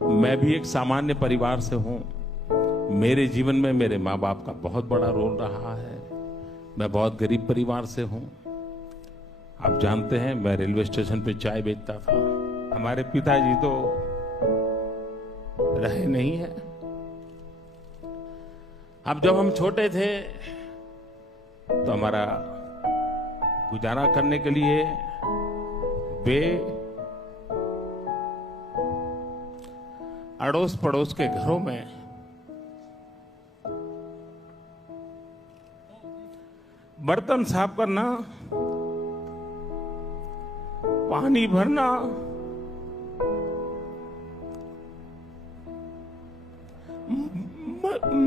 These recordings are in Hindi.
मैं भी एक सामान्य परिवार से हूं। मेरे जीवन में मेरे माँ बाप का बहुत बड़ा रोल रहा है। मैं बहुत गरीब परिवार से हूं। आप जानते हैं, मैं रेलवे स्टेशन पे चाय बेचता था। हमारे पिताजी तो रहे नहीं है। अब जब हम छोटे थे तो हमारा गुजारा करने के लिए वे अड़ोस पड़ोस के घरों में बर्तन साफ करना, पानी भरना,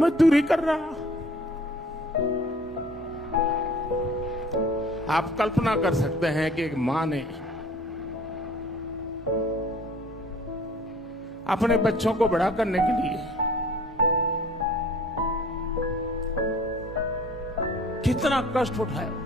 मजदूरी करना। आप कल्पना कर सकते हैं कि एक मां ने अपने बच्चों को बड़ा करने के लिए कितना कष्ट उठाया।